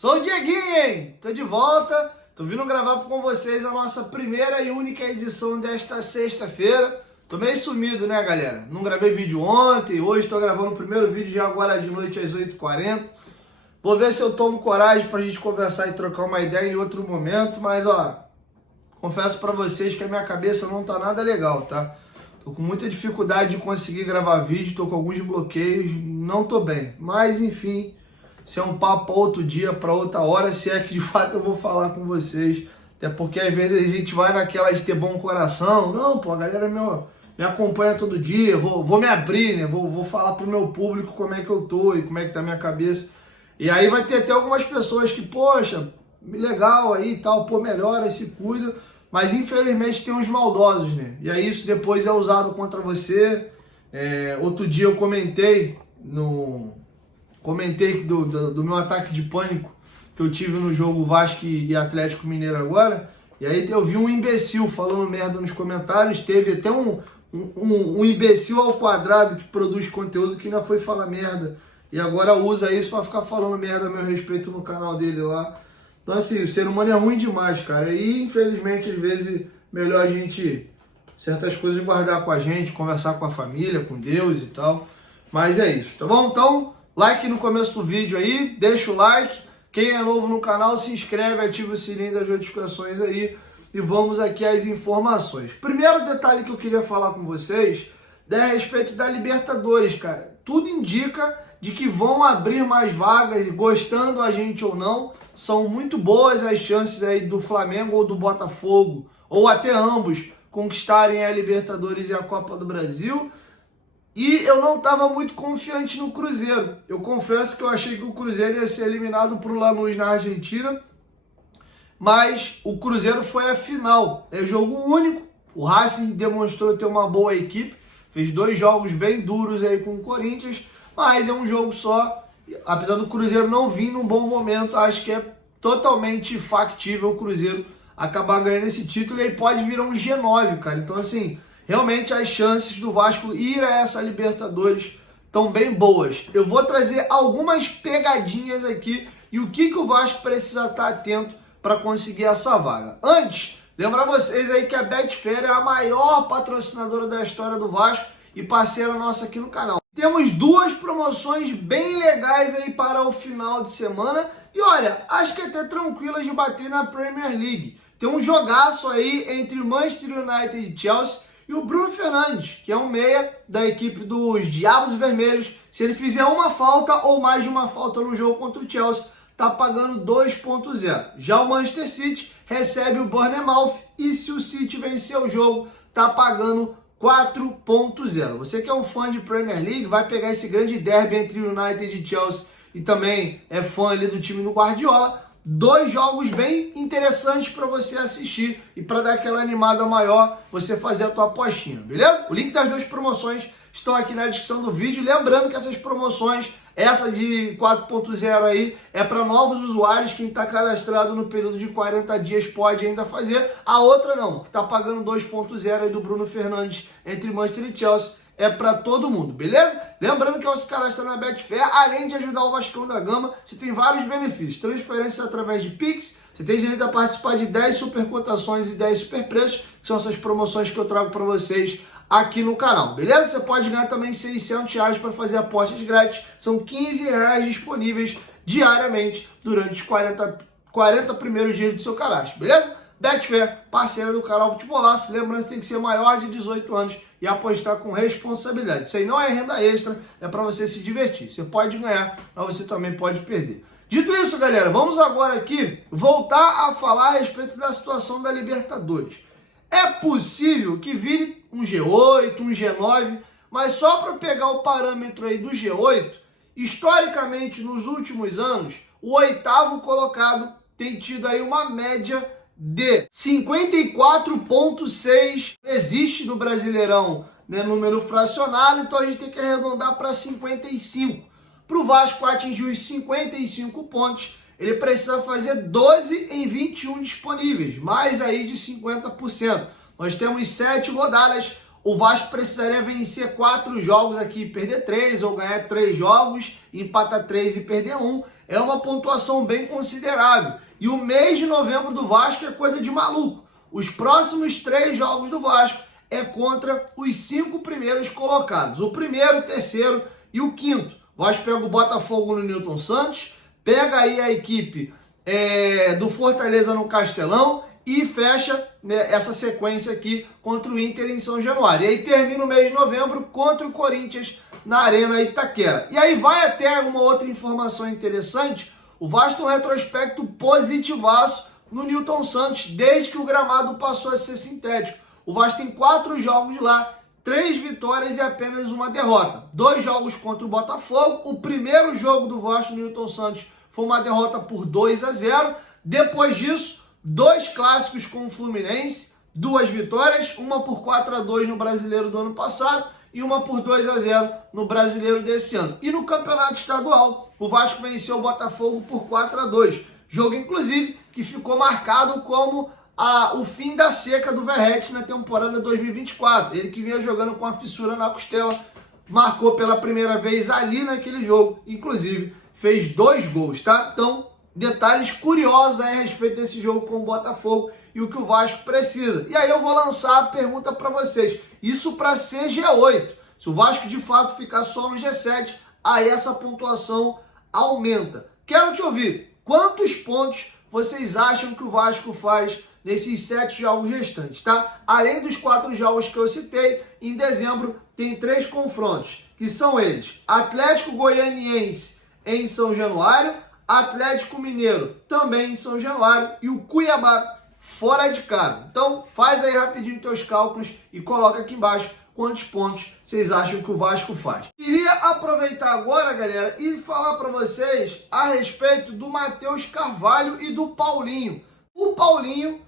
Sou o Dieguinho, hein? Tô de volta, tô vindo gravar com vocês a nossa primeira e única edição desta sexta-feira. Tô meio sumido, né, galera? Não gravei vídeo ontem, hoje tô gravando o primeiro vídeo já agora de noite às 8h40. Vou ver se eu tomo coragem pra gente conversar e trocar uma ideia em outro momento, mas ó, confesso pra vocês que a minha cabeça não tá nada legal, tá? Tô com muita dificuldade de conseguir gravar vídeo, tô com alguns bloqueios, não tô bem. Mas enfim, se é um papo pra outro dia, pra outra hora, se é que de fato eu vou falar com vocês. Até porque às vezes a gente vai naquela de ter bom coração. Não, pô, a galera me acompanha todo dia, vou me abrir, né? Vou falar pro meu público como é que eu tô e como é que tá a minha cabeça. E aí vai ter até algumas pessoas que, poxa, legal aí e tal, pô, melhora, se cuida. Mas infelizmente tem uns maldosos, né? E aí isso depois é usado contra você. Outro dia eu comentei do meu ataque de pânico que eu tive no jogo Vasco e Atlético Mineiro agora. E aí eu vi um imbecil falando merda nos comentários. Teve até um imbecil ao quadrado que produz conteúdo que ainda foi falar merda. E agora usa isso pra ficar falando merda a meu respeito no canal dele lá. Então assim, o ser humano é ruim demais, cara. E infelizmente, às vezes, melhor a gente, certas coisas, guardar com a gente, conversar com a família, com Deus e tal. Mas é isso, tá bom? Então, like no começo do vídeo aí, deixa o like. Quem é novo no canal, se inscreve, ativa o sininho das notificações aí. E vamos aqui às informações. Primeiro detalhe que eu queria falar com vocês é a respeito da Libertadores, cara. Tudo indica de que vão abrir mais vagas, gostando a gente ou não. São muito boas as chances aí do Flamengo ou do Botafogo, ou até ambos, conquistarem a Libertadores e a Copa do Brasil. E eu não estava muito confiante no Cruzeiro. Eu confesso que eu achei que o Cruzeiro ia ser eliminado por Lanús na Argentina, mas o Cruzeiro foi a final. É jogo único, o Racing demonstrou ter uma boa equipe, fez 2 jogos bem duros aí com o Corinthians, mas é um jogo só. Apesar do Cruzeiro não vir num bom momento, acho que é totalmente factível o Cruzeiro acabar ganhando esse título e aí pode virar um G9, cara. Então, assim, realmente as chances do Vasco ir a essa Libertadores estão bem boas. Eu vou trazer algumas pegadinhas aqui e o que o Vasco precisa estar atento para conseguir essa vaga. Antes, lembrar vocês aí que a Betfair é a maior patrocinadora da história do Vasco e parceira nossa aqui no canal. Temos 2 promoções bem legais aí para o final de semana. E olha, acho que até tranquilas de bater na Premier League. Tem um jogaço aí entre o Manchester United e Chelsea e o Bruno Fernandes, que é um meia da equipe dos Diabos Vermelhos. Se ele fizer uma falta ou mais de uma falta no jogo contra o Chelsea, tá pagando 2.0. Já o Manchester City recebe o Bournemouth e se o City vencer o jogo, tá pagando 4.0. Você que é um fã de Premier League, vai pegar esse grande derby entre United e Chelsea e também é fã ali do time do Guardiola. 2 jogos bem interessantes para você assistir e para dar aquela animada maior, você fazer a tua apostinha, beleza? O link das 2 promoções estão aqui na descrição do vídeo. Lembrando que essas promoções, essa de 4.0 aí, é para novos usuários. Quem está cadastrado no período de 40 dias pode ainda fazer. A outra não, que está pagando 2.0 aí do Bruno Fernandes entre Manchester e Chelsea, é para todo mundo, beleza? Lembrando que ao se cadastrar na Betfair, além de ajudar o Vascão da Gama, você tem vários benefícios. Transferências através de Pix, você tem direito a participar de 10 super cotações e 10 super preços, que são essas promoções que eu trago para vocês aqui no canal, beleza? Você pode ganhar também R$600 para fazer apostas grátis. São R$15 disponíveis diariamente durante os 40 primeiros dias do seu cadastro, beleza? Betfair, parceira do canal Futebolaço. Lembrando que tem que ser maior de 18 anos e apostar com responsabilidade. Isso aí não é renda extra, é para você se divertir. Você pode ganhar, mas você também pode perder. Dito isso, galera, vamos agora aqui voltar a falar a respeito da situação da Libertadores. É possível que vire um G8, um G9, mas só para pegar o parâmetro aí do G8, historicamente, nos últimos anos, o 8º colocado tem tido aí uma média de 54,6. Existe no Brasileirão, né, número fracionário, então a gente tem que arredondar para 55. Para o Vasco atingir os 55 pontos, ele precisa fazer 12 em 21 disponíveis, mais aí de 50%. Nós temos 7 rodadas, o Vasco precisaria vencer 4 jogos aqui e perder 3, ou ganhar 3 jogos, empatar 3 e perder 1. é uma pontuação bem considerável. E o mês de novembro do Vasco é coisa de maluco. Os próximos 3 jogos do Vasco é contra os 5 primeiros colocados. O primeiro, o terceiro e o quinto. O Vasco pega o Botafogo no Newton Santos, pega aí a equipe do Fortaleza no Castelão e fecha, né, essa sequência aqui contra o Inter em São Januário. E aí termina o mês de novembro contra o Corinthians na Arena Itaquera. E aí vai até uma outra informação interessante. O Vasco tem um retrospecto positivaço no Newton Santos desde que o gramado passou a ser sintético. O Vasco tem 4 jogos lá, 3 vitórias e apenas uma derrota. 2 jogos contra o Botafogo. O primeiro jogo do Vasco no Newton Santos foi uma derrota por 2-0. Depois disso, 2 clássicos com o Fluminense, 2 vitórias, uma por 4-2 no Brasileiro do ano passado e uma por 2-0 no Brasileiro desse ano. E no Campeonato Estadual, o Vasco venceu o Botafogo por 4-2. Jogo, inclusive, que ficou marcado como o fim da seca do Verratti na temporada 2024. Ele que vinha jogando com a fissura na costela, marcou pela primeira vez ali naquele jogo, inclusive fez 2 gols, tá? Então, detalhes curiosos a respeito desse jogo com o Botafogo e o que o Vasco precisa. E aí eu vou lançar a pergunta para vocês. Isso para ser G8. Se o Vasco de fato ficar só no G7, aí essa pontuação aumenta. Quero te ouvir. Quantos pontos vocês acham que o Vasco faz nesses 7 jogos restantes, tá? Além dos 4 jogos que eu citei, em dezembro tem 3 confrontos, que são eles: Atlético Goianiense em São Januário, Atlético Mineiro também em São Januário e o Cuiabá fora de casa. Então faz aí rapidinho teus cálculos e coloca aqui embaixo quantos pontos vocês acham que o Vasco faz. Queria aproveitar agora, galera, e falar para vocês a respeito do Matheus Carvalho e do Paulinho. O Paulinho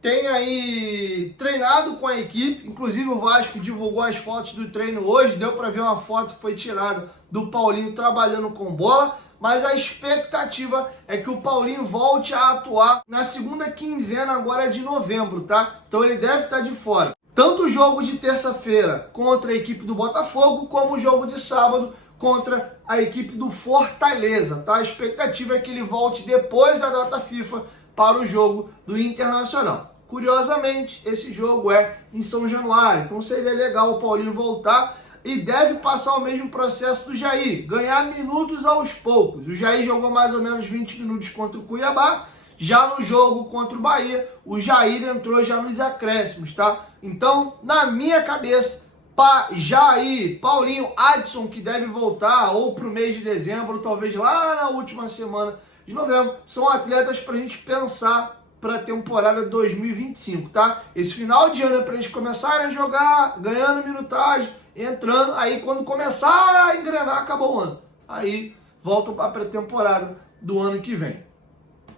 tem aí treinado com a equipe, inclusive o Vasco divulgou as fotos do treino hoje, deu para ver uma foto que foi tirada do Paulinho trabalhando com bola, mas a expectativa é que o Paulinho volte a atuar na segunda quinzena agora de novembro, tá? Então ele deve estar de fora. Tanto o jogo de terça-feira contra a equipe do Botafogo, como o jogo de sábado contra a equipe do Fortaleza, tá? A expectativa é que ele volte depois da data FIFA para o jogo do Internacional. Curiosamente, esse jogo é em São Januário, então seria legal o Paulinho voltar e deve passar o mesmo processo do Jair, ganhar minutos aos poucos. O Jair jogou mais ou menos 20 minutos contra o Cuiabá, já no jogo contra o Bahia, o Jair entrou já nos acréscimos, tá? Então, na minha cabeça, Jair, Paulinho, Adson, que deve voltar ou para o mês de dezembro, ou talvez lá na última semana de novembro, são atletas para a gente pensar para a temporada 2025, tá? Esse final de ano é para eles começarem a jogar, ganhando minutagem, entrando, aí quando começar a engrenar, acabou o ano. Aí voltam para a pré-temporada do ano que vem.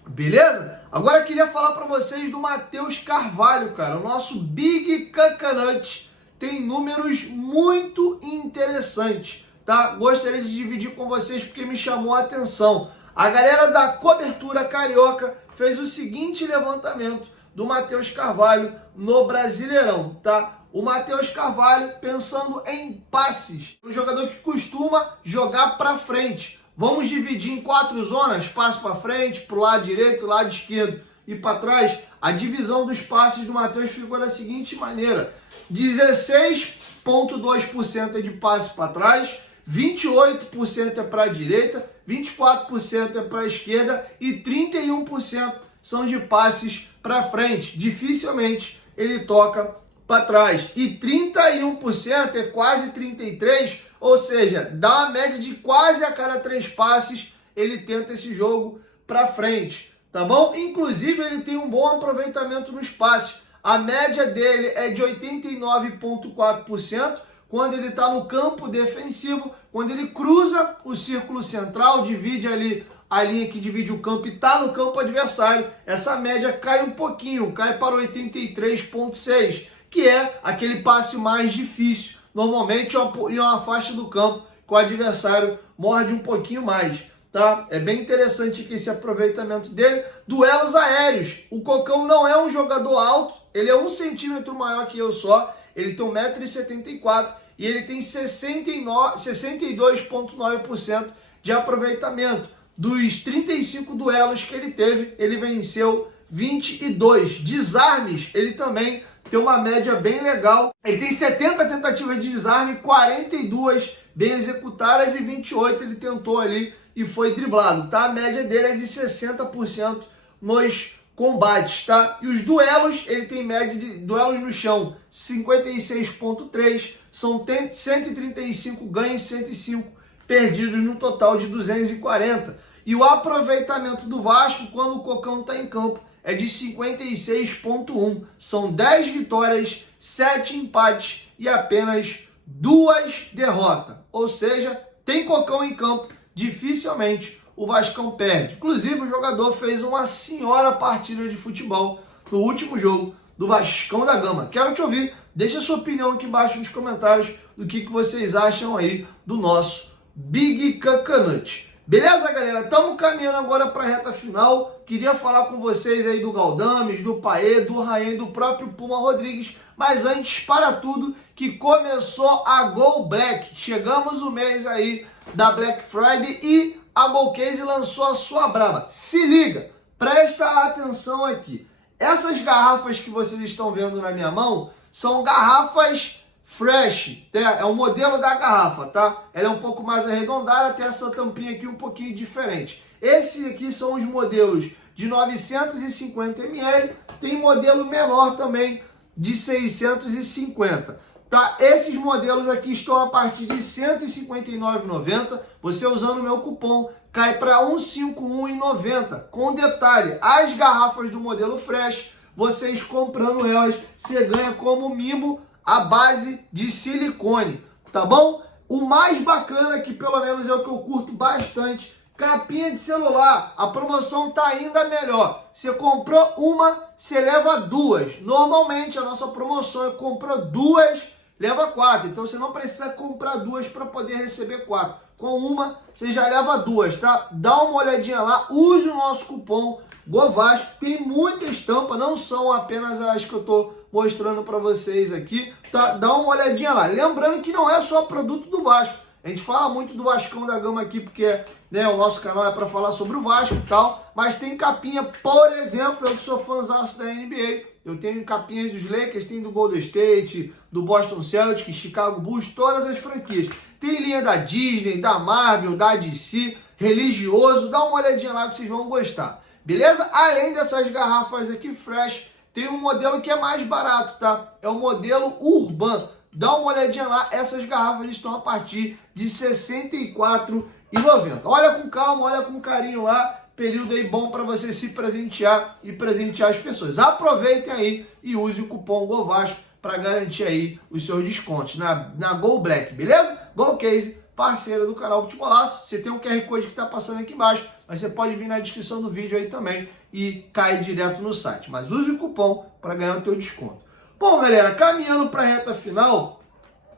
Beleza? Agora eu queria falar para vocês do Matheus Carvalho, cara. O nosso Big Cacanante tem números muito interessantes, tá? Gostaria de dividir com vocês porque me chamou a atenção. A galera da Cobertura Carioca fez o seguinte levantamento do Matheus Carvalho no Brasileirão, tá? O Matheus Carvalho pensando em passes, um jogador que costuma jogar para frente. Vamos dividir em 4 zonas, passe para frente, para o lado direito, lado esquerdo e para trás. A divisão dos passes do Matheus ficou da seguinte maneira: 16,2% é de passe para trás, 28% é para a direita, 24% é para a esquerda e 31% são de passes para frente. Dificilmente ele toca para trás. E 31% é quase 33%, ou seja, dá uma média de quase a cada 3 passes ele tenta esse jogo para frente, tá bom? Inclusive ele tem um bom aproveitamento nos passes. A média dele é de 89,4% quando ele está no campo defensivo, quando ele cruza o círculo central, divide ali a linha que divide o campo e está no campo adversário, essa média cai um pouquinho, cai para 83,6%, que é aquele passe mais difícil, normalmente em uma faixa do campo que o adversário morde um pouquinho mais, tá? É bem interessante aqui esse aproveitamento dele. Duelos aéreos, o Cocão não é um jogador alto, ele é 1 centímetro maior que eu só, ele tem 1,74 m e ele tem 62,9% de aproveitamento. dos 35 duelos que ele teve, ele venceu 22. Desarmes, ele também tem uma média bem legal. Ele tem 70 tentativas de desarme, 42 bem executadas e 28 ele tentou ali e foi driblado, tá? A média dele é de 60% nos combates, tá? E os duelos, ele tem média de duelos no chão 56,3, são 135 ganhos e 105 perdidos no total de 240. E o aproveitamento do Vasco quando o Cocão está em campo é de 56,1. São 10 vitórias, 7 empates e apenas 2 derrotas. Ou seja, tem Cocão em campo, dificilmente o Vascão perde. Inclusive, o jogador fez uma senhora partida de futebol no último jogo do Vascão da Gama. Quero te ouvir. Deixa a sua opinião aqui embaixo nos comentários do que vocês acham aí do nosso Big Cacanute. Beleza, galera? Estamos caminhando agora para a reta final. Queria falar com vocês aí do Galdames, do Paê, do Raen, do próprio Puma Rodrigues. Mas antes, para tudo, que começou a Go Black. Chegamos o mês aí da Black Friday e a Golcase lançou a sua braba. Se liga, presta atenção aqui. Essas garrafas que vocês estão vendo na minha mão são garrafas Fresh, é o modelo da garrafa, tá? Ela é um pouco mais arredondada, tem essa tampinha aqui um pouquinho diferente. Esses aqui são os modelos de 950 ml, tem modelo menor também de 650, tá? Esses modelos aqui estão a partir de R$ 159,90. Você usando o meu cupom cai para R$ 151,90. Com detalhe, as garrafas do modelo Fresh, vocês comprando elas, você ganha como mimo a base de silicone, tá bom? O mais bacana, que pelo menos é o que eu curto bastante, capinha de celular. A promoção tá ainda melhor. Você comprou uma, você leva duas. Normalmente a nossa promoção é comprou duas, leva 4. Então você não precisa comprar duas para poder receber 4. Com uma, você já leva duas, tá? Dá uma olhadinha lá, use o nosso cupom GOVASCO. Tem muita estampa, não são apenas as que eu tô mostrando para vocês aqui, tá? Dá uma olhadinha lá. Lembrando que não é só produto do Vasco. A gente fala muito do Vascão da Gama aqui porque, né, o nosso canal é para falar sobre o Vasco e tal, mas tem capinha, por exemplo, eu que sou fãzaço da NBA, eu tenho capinhas dos Lakers, tem do Golden State, do Boston Celtics, Chicago Bulls, todas as franquias. Tem linha da Disney, da Marvel, da DC, religioso, dá uma olhadinha lá que vocês vão gostar. Beleza? Além dessas garrafas aqui Fresh, tem um modelo que é mais barato, tá? É o modelo Urban. Dá uma olhadinha lá, essas garrafas estão a partir de R$ 64,90. Olha com calma, olha com carinho lá. Período aí bom para você se presentear e presentear as pessoas. Aproveitem aí e use o cupom GOVASCO para garantir aí os seus descontos na Go Black, beleza? Golcase, parceira do canal Futebolaço. Você tem um QR Code que está passando aqui embaixo, mas você pode vir na descrição do vídeo aí também e cair direto no site. Mas use o cupom para ganhar o teu desconto. Bom, galera, caminhando para a reta final,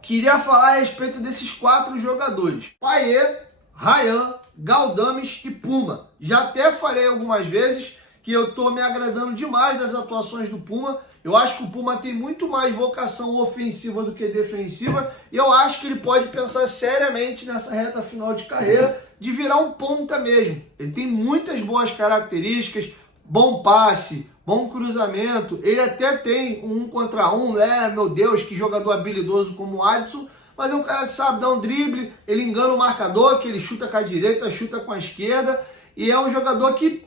queria falar a respeito desses 4 jogadores. Paê, Rayan, Galdames e Puma. Já até falei algumas vezes que eu tô me agradando demais das atuações do Puma. Eu acho que o Puma tem muito mais vocação ofensiva do que defensiva. E eu acho que ele pode pensar seriamente nessa reta final de carreira de virar um ponta mesmo. Ele tem muitas boas características, bom passe, bom cruzamento. Ele até tem um 1 contra 1, né? Meu Deus, que jogador habilidoso como o Adson. Mas é um cara que sabe dar um drible, ele engana o marcador, que ele chuta com a direita, chuta com a esquerda. E é um jogador que,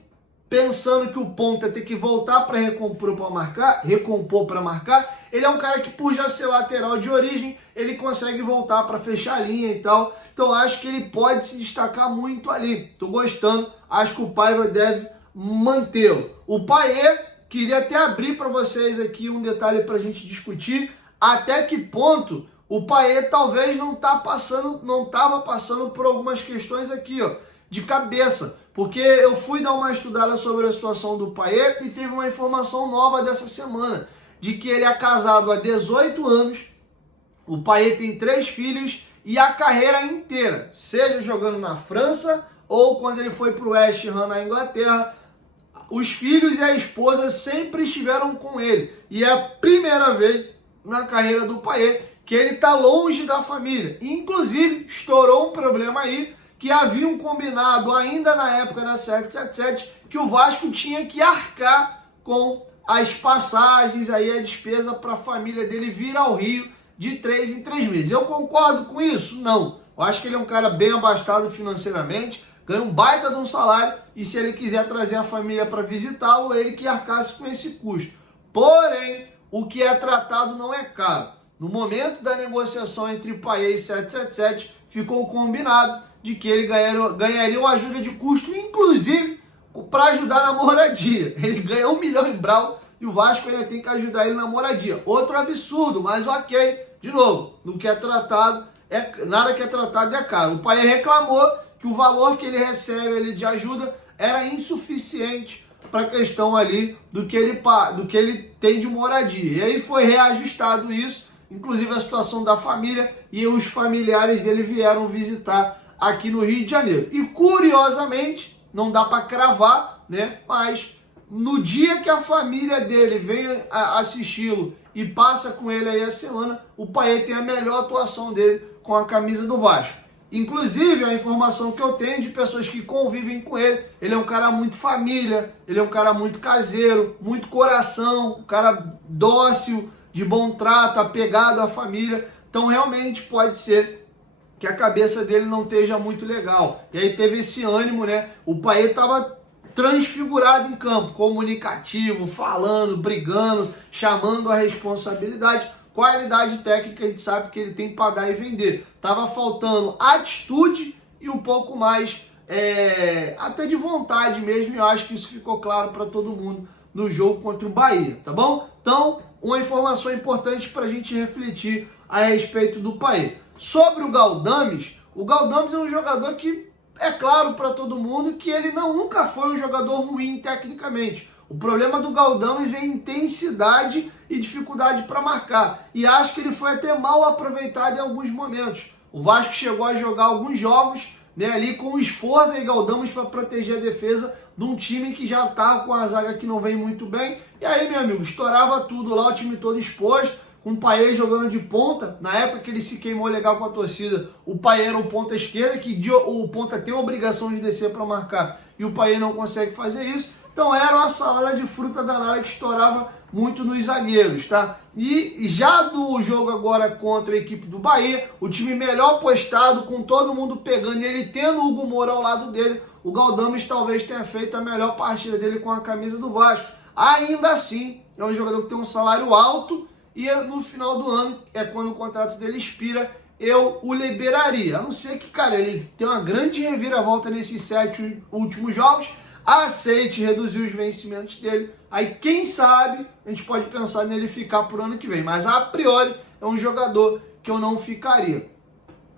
pensando que o ponta tem que voltar para recompor para marcar, ele é um cara que, por já ser lateral de origem, ele consegue voltar para fechar a linha e tal. Então acho que ele pode se destacar muito ali. Tô gostando, acho que o Paiva deve mantê-lo. O Paê, queria até abrir para vocês aqui um detalhe para a gente discutir até que ponto o Paê talvez não estava passando por algumas questões aqui, ó, de cabeça. Porque eu fui dar uma estudada sobre a situação do Paê e teve uma informação nova dessa semana, de que ele é casado há 18 anos, o Paê tem 3 filhos e a carreira inteira, seja jogando na França ou quando ele foi para o West Ham na Inglaterra, os filhos e a esposa sempre estiveram com ele. E é a primeira vez na carreira do Paê que ele está longe da família. Inclusive, estourou um problema aí, que haviam combinado ainda na época da 777 que o Vasco tinha que arcar com as passagens, aí a despesa para a família dele vir ao Rio de 3 em 3 meses. Eu concordo com isso? Não. Eu acho que ele é um cara bem abastado financeiramente, ganha um baita de um salário, e se ele quiser trazer a família para visitá-lo, ele que arcasse com esse custo. Porém, o que é tratado não é caro. No momento da negociação entre o Payet e 777, ficou combinado de que ele ganharia uma ajuda de custo, inclusive para ajudar na moradia. Ele ganha 1 milhão em brau e o Vasco ainda tem que ajudar ele na moradia. Outro absurdo, mas ok. De novo, no que é tratado, nada que é tratado é caro. O Payet reclamou que o valor que ele recebe ali de ajuda era insuficiente para a questão ali do que ele tem de moradia. E aí foi reajustado isso, inclusive a situação da família, e os familiares dele vieram visitar aqui no Rio de Janeiro. E curiosamente, não dá para cravar, né? Mas no dia que a família dele vem assisti-lo e passa com ele aí a semana, o Payet tem a melhor atuação dele com a camisa do Vasco. Inclusive, a informação que eu tenho de pessoas que convivem com ele é um cara muito família, ele é um cara muito caseiro, muito coração, um cara dócil, de bom trato, apegado à família. Então, realmente pode ser que a cabeça dele não esteja muito legal. E aí teve esse ânimo, né? O Payet estava transfigurado em campo, comunicativo, falando, brigando, chamando a responsabilidade. Qualidade técnica a gente sabe que ele tem para dar e vender. Tava faltando atitude e um pouco mais até de vontade mesmo. E eu acho que isso ficou claro para todo mundo no jogo contra o Bahia, tá bom? Então, uma informação importante para a gente refletir a respeito do Payet. Sobre o Galdames é um jogador que é claro para todo mundo que ele nunca foi um jogador ruim tecnicamente. O problema do Galdames é intensidade e dificuldade para marcar. E acho que ele foi até mal aproveitado em alguns momentos. O Vasco chegou a jogar alguns jogos, né, ali com o esforço e Galdames para proteger a defesa de um time que já estava com a zaga que não vem muito bem. E aí, meu amigo, estourava tudo lá, o time todo exposto, com o Payet jogando de ponta. Na época que ele se queimou legal com a torcida, o Payet era o ponta esquerda, que o ponta tem a obrigação de descer para marcar, e o Payet não consegue fazer isso. Então era uma salada de fruta danada que estourava muito nos zagueiros, tá? E já do jogo agora contra a equipe do Bahia, o time melhor postado, com todo mundo pegando, e ele tendo o Hugo Moura ao lado dele, o Galdames talvez tenha feito a melhor partida dele com a camisa do Vasco. Ainda assim, é um jogador que tem um salário alto, e no final do ano, quando o contrato dele expira, eu o liberaria. A não ser que, cara, ele tem uma grande reviravolta nesses 7 últimos jogos, aceite reduzir os vencimentos dele, aí quem sabe a gente pode pensar nele ficar por ano que vem, mas a priori é um jogador que eu não ficaria,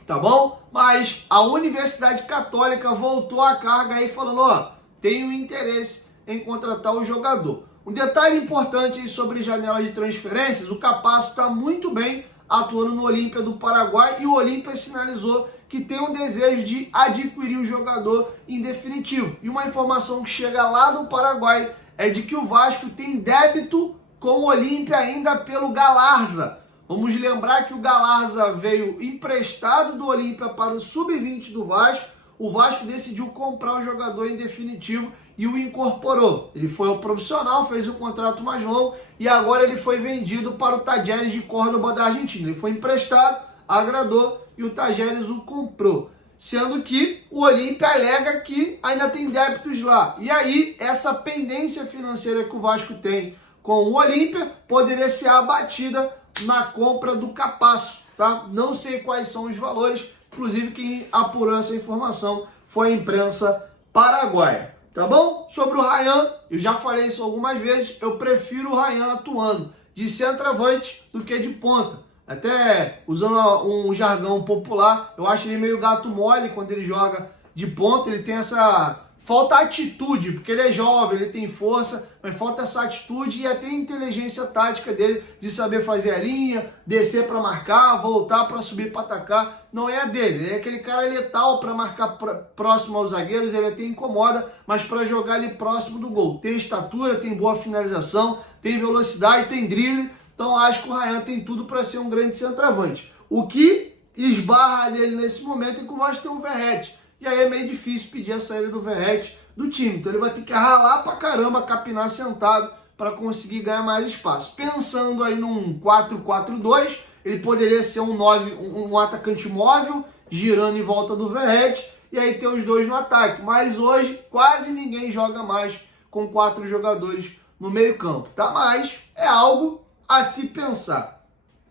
tá bom? Mas a Universidade Católica voltou à carga aí falando, ó, tenho interesse em contratar o jogador. Um detalhe importante aí sobre janela de transferências, o Capasso está muito bem atuando no Olímpia do Paraguai, e o Olímpia sinalizou que tem um desejo de adquirir o jogador em definitivo. E uma informação que chega lá do Paraguai é de que o Vasco tem débito com o Olímpia ainda pelo Galarza. Vamos lembrar que o Galarza veio emprestado do Olímpia para o Sub-20 do Vasco. O Vasco decidiu comprar o jogador em definitivo e o incorporou. Ele foi ao profissional, fez um contrato mais longo e agora ele foi vendido para o Talleres de Córdoba da Argentina. Ele foi emprestado, agradou e o Talleres o comprou. Sendo que o Olímpia alega que ainda tem débitos lá. E aí, essa pendência financeira que o Vasco tem com o Olímpia poderia ser abatida na compra do Capasso, tá? Não sei quais são os valores, inclusive quem apurou essa informação foi a imprensa paraguaia, tá bom? Sobre o Ryan, eu já falei isso algumas vezes, eu prefiro o Ryan atuando de centroavante do que de ponta. Até usando um jargão popular, eu acho ele meio gato mole quando ele joga de ponta. Ele tem essa... falta atitude, porque ele é jovem, ele tem força, mas falta essa atitude e até a inteligência tática dele de saber fazer a linha, descer para marcar, voltar para subir para atacar. Não é a dele, ele é aquele cara letal para marcar próximo aos zagueiros, ele até incomoda, mas para jogar ali próximo do gol. Tem estatura, tem boa finalização, tem velocidade, tem drible. Então acho que o Ryan tem tudo para ser um grande centroavante. O que esbarra nele nesse momento é que o Vasco tem um Verratti, e aí é meio difícil pedir a saída do Verratti do time. Então ele vai ter que ralar pra caramba, capinar sentado para conseguir ganhar mais espaço. Pensando aí num 4-4-2, ele poderia ser um 9, um atacante móvel, girando em volta do Verratti, e aí ter os dois no ataque. Mas hoje quase ninguém joga mais com 4 jogadores no meio campo, tá? Mas é algo a se pensar.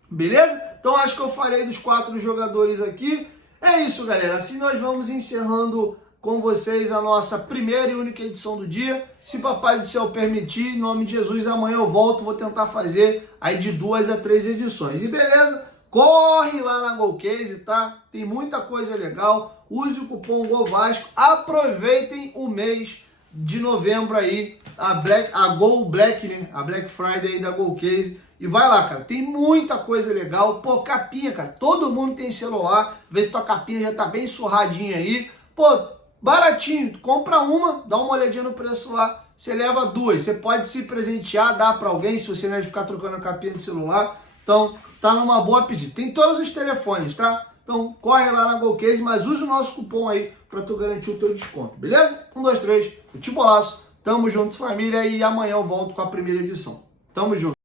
Beleza? Então acho que eu falei dos 4 jogadores aqui. É isso, galera. Assim nós vamos encerrando com vocês a nossa primeira e única edição do dia. Se Papai do Céu permitir, em nome de Jesus, amanhã eu volto, vou tentar fazer aí de 2 a 3 edições. E beleza? Corre lá na GolCase, tá? Tem muita coisa legal. Use o cupom GOVASCO. Aproveitem o mês de novembro aí, a Black, né? A Black Friday aí da GolCase. E vai lá, cara, tem muita coisa legal. Pô, capinha, cara, todo mundo tem celular. Vê se tua capinha já tá bem surradinha aí. Pô, baratinho, tu compra uma, dá uma olhadinha no preço lá, você leva 2. Você pode se presentear, dar pra alguém, se você não é de ficar trocando a capinha do celular. Então, tá numa boa pedida. Tem todos os telefones, tá? Então, corre lá na GolCase, mas use o nosso cupom aí pra tu garantir o teu desconto, beleza? 1, 2, 3, Futebolaço. Tamo junto, família, e amanhã eu volto com a primeira edição. Tamo junto.